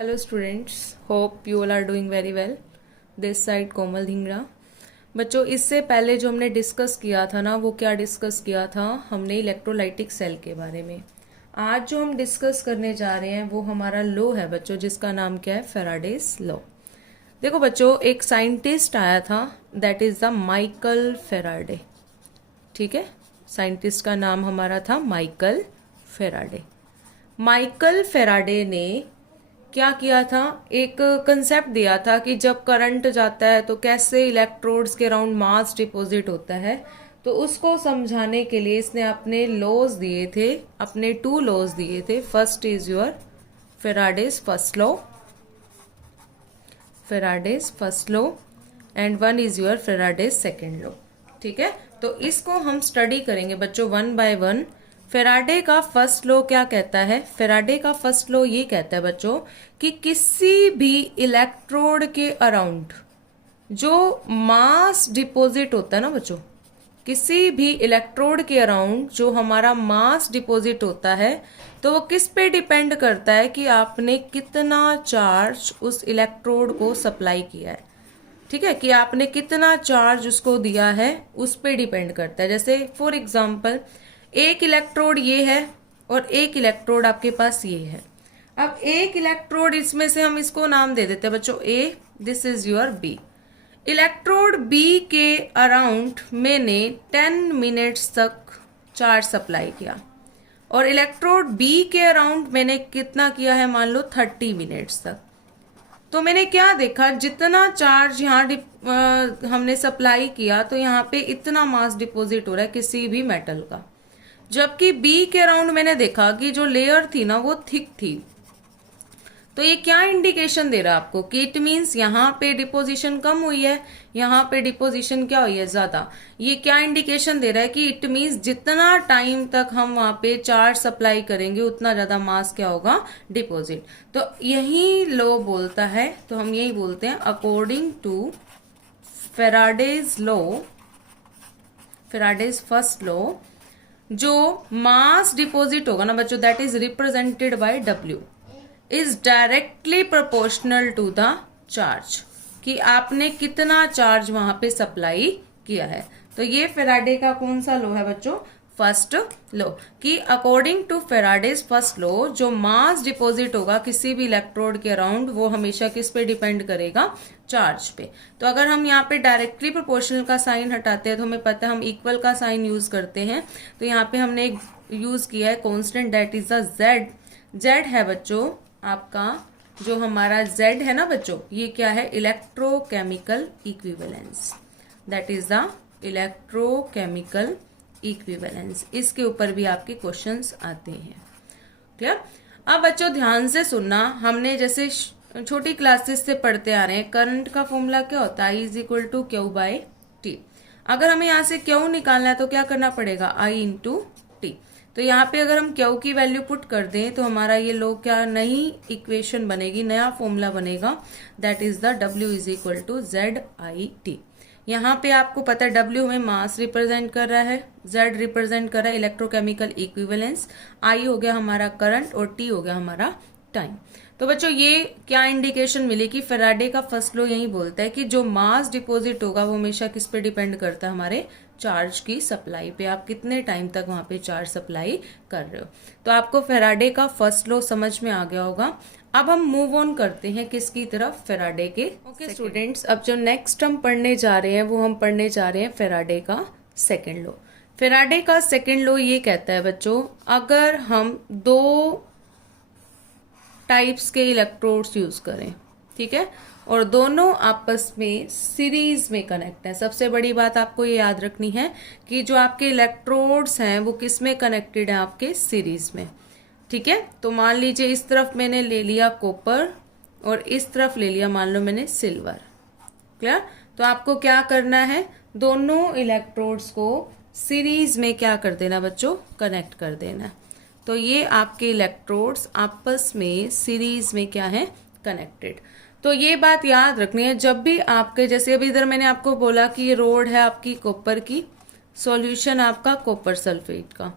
Hello students, hope you all are doing very well. This side कोमल धिंगरा। बच्चों इससे पहले जो हमने डिस्कस किया था ना, वो क्या डिस्कस किया था हमने? इलेक्ट्रोलाइटिक सेल के बारे में। आज जो हम डिस्कस करने जा रहे हैं वो हमारा लॉ है बच्चों, जिसका नाम क्या है? Faraday's law. देखो बच्चों, एक साइंटिस्ट आया था, that is the Michael Faraday. ठीक है, साइंटिस्ट का नाम हमारा था माइकल फेराडे। माइकल फेराडे ने क्या किया था? एक कंसेप्ट दिया था कि जब करंट जाता है तो कैसे इलेक्ट्रोड्स के अराउंड मास डिपॉजिट होता है। तो उसको समझाने के लिए इसने अपने लॉज दिए थे, अपने 2 लॉज दिए थे। First is your Faraday's first law, Faraday's first law, and one is your Faraday's second law. ठीक है, तो इसको हम स्टडी करेंगे बच्चों वन बाय वन। फेराडे का फर्स्ट लॉ क्या कहता है? फेराडे का फर्स्ट लॉ ये कहता है बच्चों कि किसी भी इलेक्ट्रोड के अराउंड जो मास डिपॉजिट होता है ना बच्चों, किसी भी इलेक्ट्रोड के अराउंड जो हमारा मास डिपॉजिट होता है, तो वो किस पे डिपेंड करता है कि आपने कितना चार्ज उस इलेक्ट्रोड को सप्लाई किया है। ठीक है, कि आपने कितना चार्ज उसको दिया है, उस पे डिपेंड करता है। जैसे फॉर एग्जांपल एक इलेक्ट्रोड ये है और एक इलेक्ट्रोड आपके पास ये है। अब एक इलेक्ट्रोड, इसमें से हम इसको नाम दे देते हैं बच्चों A, this is your B. Electrode B के अराउंड मैंने 10 मिनट्स तक चार्ज सप्लाई किया और इलेक्ट्रोड बी के अराउंड मैंने कितना किया है? मान लो 30 मिनट्स तक। तो मैंने क्या देखा, जितना चार्ज यहाँ हमने सप्लाई किया तो यहाँ पे इतना मास डिपॉजिट हो रहा है किसी भी मेटल का। जबकि बी के अराउंड मैंने देखा कि जो लेयर थी ना वो थिक थी। तो ये क्या इंडिकेशन दे रहा है आपको? कि इट मीन्स यहाँ पे डिपोजिशन कम हुई है, यहाँ पे डिपोजिशन क्या हुई है? ज्यादा। ये क्या इंडिकेशन दे रहा है? कि इट मीन्स जितना टाइम तक हम वहां पे चार्ज सप्लाई करेंगे उतना ज्यादा मास क्या होगा? डिपोजिट। तो यही लॉ बोलता है, तो हम यही बोलते हैं according to Faraday's law, Faraday's first law, जो मास डिपॉजिट होगा ना बच्चों, that is represented by W, is directly proportional to the charge, कि आपने कितना चार्ज वहां पे सप्लाई किया है। तो ये फेराडे का कौन सा लॉ है बच्चों? First law. कि according to Faraday's first law जो मास डिपॉजिट होगा किसी भी इलेक्ट्रोड के अराउंड, वो हमेशा किस पे डिपेंड करेगा? चार्ज पे। तो अगर हम यहाँ पे डायरेक्टली प्रोपोर्शनल का साइन हटाते हैं तो हमें पता है हम इक्वल का साइन यूज करते हैं। तो यहाँ पे हमने एक यूज किया है constant, that is the Z. Z है बच्चों आपका, जो हमारा जेड है ना बच्चों, ये क्या है? Electrochemical equivalence, that is the electrochemical equivalence. इसके ऊपर भी आपके क्वेश्चंस आते हैं। क्लियर? अब बच्चों ध्यान से सुनना, हमने जैसे छोटी क्लासेस से पढ़ते आ रहे हैं, करंट का फॉर्मूला क्या होता है? I is equal to Q by T. अगर हमें यहाँ से क्यू निकालना है तो क्या करना पड़ेगा? I into T. तो यहाँ पे अगर हम क्यू की वैल्यू पुट कर दें तो हमारा ये लो क्या नई इक्वेशन बनेगी, नया फॉर्मूला बनेगा, that is the W is equal to Z I T. यहाँ पे आपको पता है W में मास रिप्रेजेंट कर रहा है, Z रिप्रेजेंट कर रहा है इलेक्ट्रोकेमिकल इक्विवेलेंस, I हो गया हमारा करंट और T हो गया हमारा टाइम। तो बच्चों ये क्या इंडिकेशन मिली कि फेराडे का फर्स्ट लॉ यही बोलता है कि जो मास डिपॉजिट होगा वो हमेशा किस पे डिपेंड करता है? हमारे चार्ज की सप्लाई पे। आप कितने टाइम तक वहां पे चार्ज सप्लाई कर रहे हो। तो आपको फेराडे का फर्स्ट लॉ समझ में आ गया होगा। अब हम मूव ऑन करते हैं किसकी तरफ? फेराडे के। ओके स्टूडेंट्स, अब जो नेक्स्ट हम पढ़ने जा रहे हैं वो हम पढ़ने जा रहे हैं फेराडे का सेकेंड लॉ। फेराडे का सेकेंड लॉ ये कहता है बच्चों, अगर हम 2 टाइप्स के इलेक्ट्रोड्स यूज करें, ठीक है, और दोनों आपस में सीरीज में कनेक्ट है। सबसे बड़ी बात आपको ये याद रखनी है कि जो आपके इलेक्ट्रोड्स हैं वो किस में कनेक्टेड है? आपके सीरीज में। ठीक है, तो मान लीजिए इस तरफ मैंने ले लिया कॉपर और इस तरफ ले लिया मान लो मैंने सिल्वर। क्लियर? तो आपको क्या करना है? दोनों इलेक्ट्रोड्स को सीरीज में क्या कर देना बच्चों? कनेक्ट कर देना। तो ये आपके इलेक्ट्रोड्स आपस में सीरीज में क्या है? कनेक्टेड। तो ये बात याद रखनी है, जब भी आपके, जैसे अभी इधर मैंने आपको बोला कि ये रोड है आपकी कॉपर की, सॉल्यूशन आपका कॉपर सल्फेट का,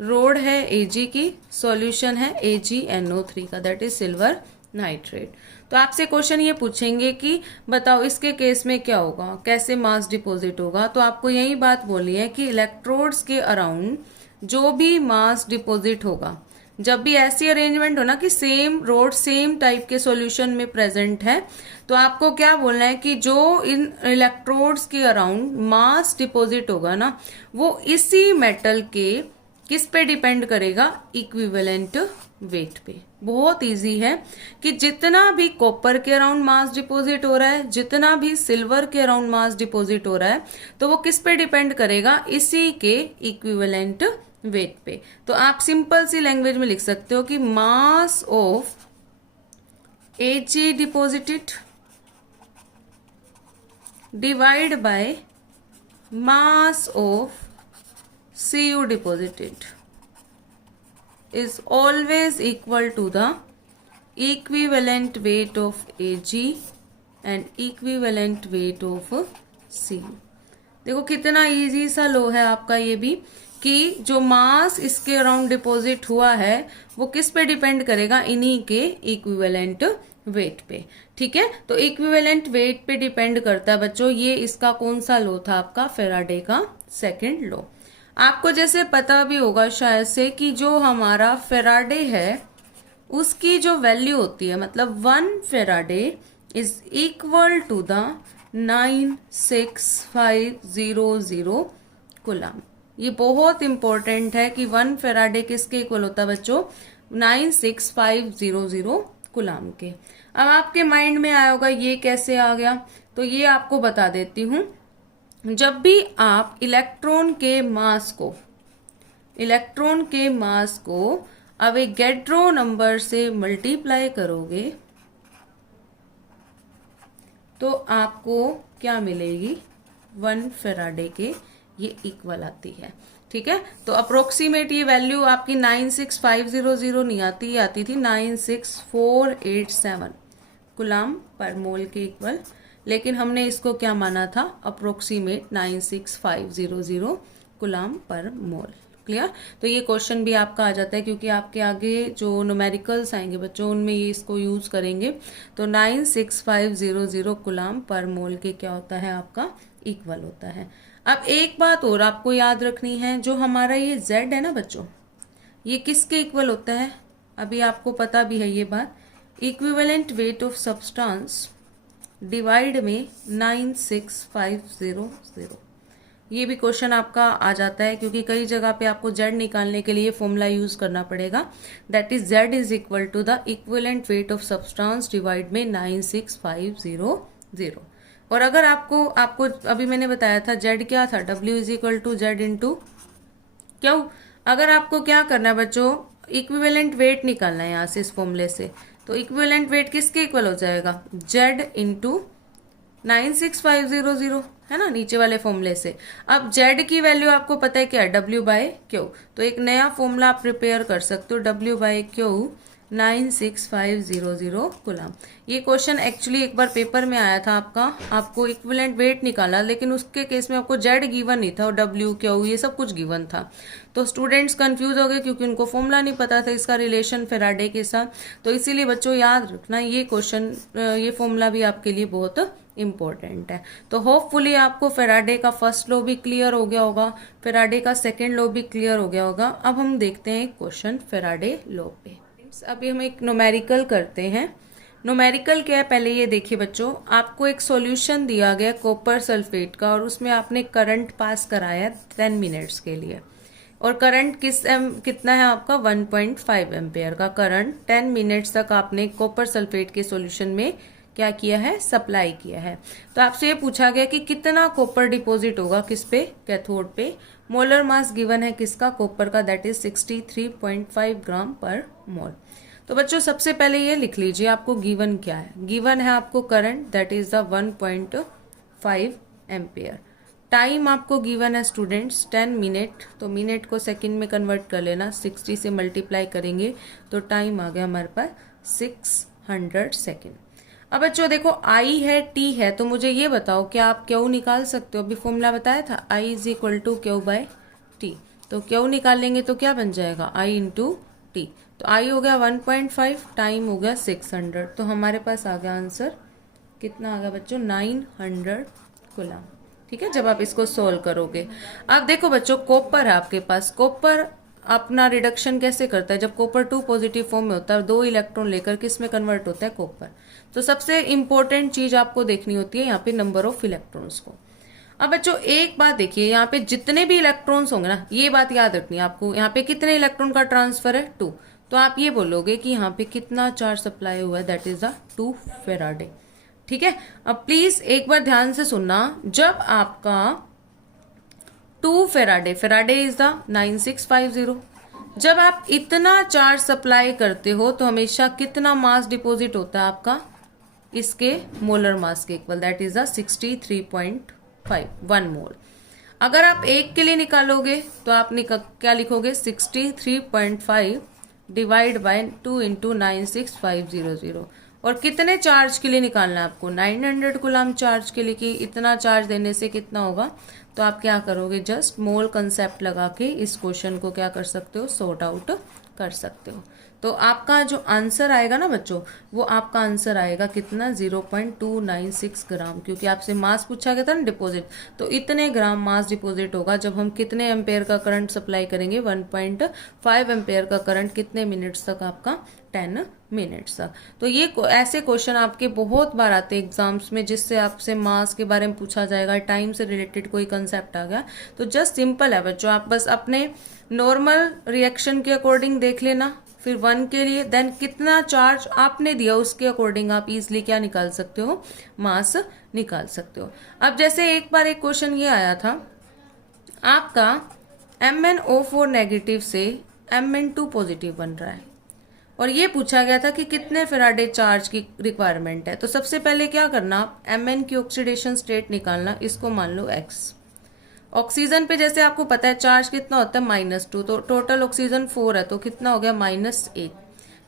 रोड है Ag की, सॉल्यूशन है AgNO3 का, दैट इज सिल्वर नाइट्रेट। तो आपसे क्वेश्चन ये पूछेंगे कि बताओ इसके केस में क्या होगा, कैसे मास डिपॉजिट होगा। तो आपको यही बात बोली है कि इलेक्ट्रोड्स के अराउंड जो भी मास डिपॉजिट होगा, जब भी ऐसी अरेंजमेंट हो ना कि सेम रोड सेम टाइप के सॉल्यूशन में प्रेजेंट है, तो आपको क्या बोलना है कि जो इन इलेक्ट्रोड्स के अराउंड मास डिपॉजिट होगा ना, वो इसी मेटल के किस पे डिपेंड करेगा, इक्विवेलेंट वेट पे। बहुत इजी है कि जितना भी कॉपर के अराउंड मास डिपॉजिट हो रहा है, जितना भी सिल्वर के अराउंड मास डिपॉजिट हो रहा है, तो वो किस पे डिपेंड करेगा, इसी के इक्विवेलेंट वेट पे। तो आप सिंपल सी लैंग्वेज में लिख सकते हो कि mass of Ag deposited divide by mass of Cu deposited is always equal to the equivalent weight of Ag and equivalent weight of Cu। देखो कितना इजी सा लो है आपका ये भी, कि जो मास इसके अराउंड डिपॉजिट हुआ है वो किस पे डिपेंड करेगा, इन्हीं के इक्विवेलेंट वेट पे। ठीक है, तो इक्विवेलेंट वेट पे डिपेंड करता है बच्चों। ये इसका कौन सा लो था, आपका फेराडे का सेकंड लो। आपको जैसे पता भी होगा शायद से कि जो हमारा फेराडे है उसकी जो वैल्यू होती है, मतलब 1 Faraday is equal to the 96500 coulomb. ये बहुत इंपॉर्टेंट है कि 1 फेराडे किसके इक्वल होता है बच्चों, 96500 कूलम के। अब आपके माइंड में आया होगा ये कैसे आ गया, तो ये आपको बता देती हूं। जब भी आप इलेक्ट्रॉन के मास को अवोगाड्रो नंबर से मल्टीप्लाई करोगे तो आपको क्या मिलेगी, 1 फेराडे के ये इक्वल आती है। ठीक है, तो अप्रोक्सीमेट ये वैल्यू आपकी 96500 नहीं आती, ये आती थी 96487 कूलम पर मोल के इक्वल, लेकिन हमने इसको क्या माना था, अप्रोक्सीमेट 96500 कूलम पर मोल। क्लियर, तो ये क्वेश्चन भी आपका आ जाता है क्योंकि आपके आगे जो न्यूमेरिकल्स आएंगे बच्चों उनमें ये इसको यूज करेंगे। तो 96500 कूलम पर मोल के क्या होता है, आपका इक्वल होता है। अब एक बात और आपको याद रखनी है, जो हमारा ये Z है ना बच्चों, ये किसके इक्वल होता है, अभी आपको पता भी है ये बात, equivalent weight of substance divide में 96500। ये भी क्वेश्चन आपका आ जाता है क्योंकि कई जगह पे आपको Z निकालने के लिए फॉर्मूला यूज करना पड़ेगा, that is Z is equal to the equivalent weight of substance divide में 96500। और अगर आपको अभी मैंने बताया था Z क्या था, W is equal to Z into Q. अगर आपको क्या करना है बच्चों, इक्विवेलेंट वेट निकालना है यहाँ से इस फॉर्मूले से, तो इक्विवेलेंट वेट किसके इक्वल हो जाएगा, Z इंटू 96500 है ना, नीचे वाले फॉर्मूले से। अब Z की वैल्यू आपको पता है क्या है, W बाय Q। तो एक नया फॉर्मूला आप प्रिपेयर कर सकते हो, W बाय Q 96500 कूलम। ये क्वेश्चन एक्चुअली एक बार पेपर में आया था आपको इक्विवेलेंट वेट निकाला, लेकिन उसके केस में आपको Z गिवन नहीं था और W Q ये सब कुछ गिवन था। तो स्टूडेंट्स कंफ्यूज हो गए क्योंकि उनको फॉर्मूला नहीं पता था इसका रिलेशन फेराडे के साथ। तो इसीलिए बच्चों याद रखना ये क्वेश्चन, ये फॉर्मूला भी आपके लिए बहुत इम्पोर्टेंट है। तो होपफुली आपको फेराडे का फर्स्ट लॉ भी क्लियर हो गया होगा, फेराडे का सेकेंड लॉ भी क्लियर हो गया होगा। अब हम देखते हैं क्वेश्चन फेराडे लॉ पे। अभी हम एक न्यूमेरिकल करते हैं। न्यूमेरिकल क्या है, पहले ये देखिए बच्चों, आपको एक सॉल्यूशन दिया गया कॉपर सल्फेट का और उसमें आपने करंट पास कराया 10 मिनट्स के लिए, और करंट कितना है आपका 1.5 एम्पेयर का करंट 10 मिनट्स तक आपने कॉपर सल्फेट के सॉल्यूशन में क्या किया है, सप्लाई किया है। तो आपसे ये पूछा गया कि कितना कॉपर डिपॉजिट होगा किस पे, कैथोड पे। मोलर मास गिवन है किसका, कॉपर का, दैट इज 63.5 ग्राम पर मोल। तो बच्चों सबसे पहले ये लिख लीजिए आपको गिवन क्या है, गिवन है आपको current that is the 1.5 ampere. Time आपको गिवन है स्टूडेंट्स 10 मिनट, तो मिनट को सेकंड में कन्वर्ट कर लेना, 60 से मल्टीप्लाई करेंगे तो टाइम आ गया हमारे पास 600 सेकेंड। अब बच्चों देखो I है T है, तो मुझे ये बताओ क्या आप Q निकाल सकते हो, अभी फॉर्मूला बताया था I is equal to Q by T। तो Q निकाल लेंगे तो क्या बन जाएगा I इंटू T। तो आई हो गया 1.5, टाइम हो गया 600, तो हमारे पास आ गया आंसर कितना आ गया बच्चों 900 कूलम। ठीक है, जब आप इसको सोल्व करोगे। अब देखो बच्चों कॉपर है आपके पास, कॉपर अपना रिडक्शन कैसे करता है, जब कॉपर 2 पॉजिटिव फॉर्म में होता है 2 इलेक्ट्रॉन लेकर किस में कन्वर्ट होता है, कॉपर। तो सबसे इंपॉर्टेंट चीज आपको देखनी होती है यहाँ पे नंबर ऑफ इलेक्ट्रॉन्स को। अब बच्चों एक बात देखिए, यहाँ पे जितने भी इलेक्ट्रॉन्स होंगे ना, ये बात याद रखनी है आपको, यहाँ पे कितने इलेक्ट्रॉन का ट्रांसफर है 2, तो आप ये बोलोगे कि यहाँ पे कितना चार्ज सप्लाई हुआ है, दैट इज द 2 फेराडे। ठीक है, अब प्लीज एक बार ध्यान से सुनना, जब आपका 2 फेराडे, फेराडे इज द 9650, जब आप इतना चार्ज सप्लाई करते हो तो हमेशा कितना मास डिपॉजिट होता है आपका, इसके मोलर मास के इक्वल, दैट इज द 63.5 1 मोल। अगर आप एक के लिए निकालोगे तो आप क्या लिखोगे 63.5 डिवाइड बाय 2 इंटू 96500, और कितने चार्ज के लिए निकालना है आपको 900 कूलम चार्ज के लिए, कि इतना चार्ज देने से कितना होगा। तो आप क्या करोगे, जस्ट मोल कंसेप्ट लगा के इस क्वेश्चन को क्या कर सकते हो, सॉर्ट आउट कर सकते हो। तो आपका जो आंसर आएगा ना बच्चों, वो आपका आंसर आएगा कितना 0.296 ग्राम, क्योंकि आपसे मास पूछा गया था ना डिपॉजिट, तो इतने ग्राम मास डिपॉजिट होगा जब हम कितने एम्पेयर का करंट सप्लाई करेंगे, 1.5 एम्पेयर का करंट कितने मिनट्स तक आपका, 10 मिनट्स तक। तो ये ऐसे क्वेश्चन आपके बहुत बार आते हैं एग्जाम्स में, जिससे आपसे मास के बारे में पूछा जाएगा, टाइम से रिलेटेड कोई कंसेप्ट आ गया, तो जस्ट सिंपल है बच्चों, आप बस अपने नॉर्मल रिएक्शन के अकॉर्डिंग देख लेना, फिर 1 के लिए देन कितना चार्ज आपने दिया उसके अकॉर्डिंग आप इजिली क्या निकाल सकते हो, मास निकाल सकते हो। अब जैसे एक बार एक क्वेश्चन ये आया था, आपका MnO4 नेगेटिव से Mn2 पॉजिटिव बन रहा है, और ये पूछा गया था कि कितने फेराडे चार्ज की रिक्वायरमेंट है। तो सबसे पहले क्या करना, Mn की ऑक्सीडेशन स्टेट निकालना, इसको मान लो x। ऑक्सीजन पे जैसे आपको पता है चार्ज कितना होता है -2, तो टोटल ऑक्सीजन 4 है, तो कितना हो गया -8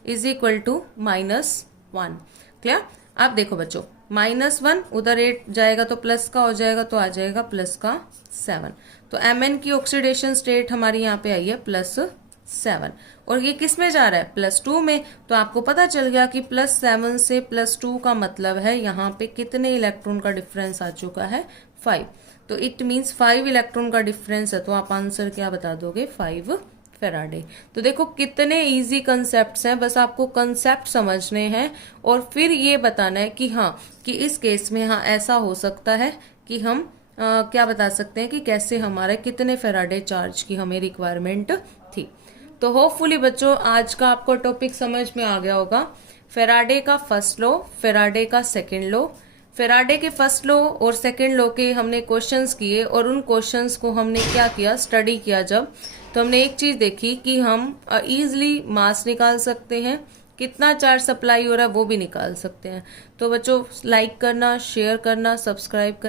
इज इक्वल टू -1। क्लियर। आप देखो बच्चों, -1 उधर 8 जाएगा तो प्लस का हो जाएगा, तो आ जाएगा +7। तो Mn की ऑक्सीडेशन स्टेट हमारी यहाँ पे आई है +7, और ये किस में जा रहा है, +2 में। तो आपको पता चल गया कि +7 से +2 का मतलब है यहाँ पे कितने इलेक्ट्रॉन का डिफरेंस आ चुका है, 5। तो इट मीन्स 5 इलेक्ट्रॉन का डिफरेंस है, तो आप आंसर क्या बता दोगे, 5 फेराडे। तो देखो कितने इजी कंसेप्ट्स हैं, बस आपको कंसेप्ट समझने हैं और फिर ये बताना है कि हाँ, कि इस केस में हाँ ऐसा हो सकता है कि हम क्या बता सकते हैं कि कैसे हमारे कितने फेराडे चार्ज की हमें रिक्वायरमेंट थी। तो होपफुली बच्चों आज का आपको टॉपिक समझ में आ गया होगा। फेराडे का फर्स्ट लॉ, फेराडे का सेकेंड लॉ, फेराडे के फर्स्ट लॉ और सेकेंड लॉ के हमने क्वेश्चंस किए, और उन क्वेश्चंस को हमने क्या किया, स्टडी किया जब, तो हमने एक चीज देखी कि हम इजीली मास निकाल सकते हैं, कितना चार्ज सप्लाई हो रहा है वो भी निकाल सकते हैं। तो बच्चों लाइक करना, शेयर करना, सब्सक्राइब करना।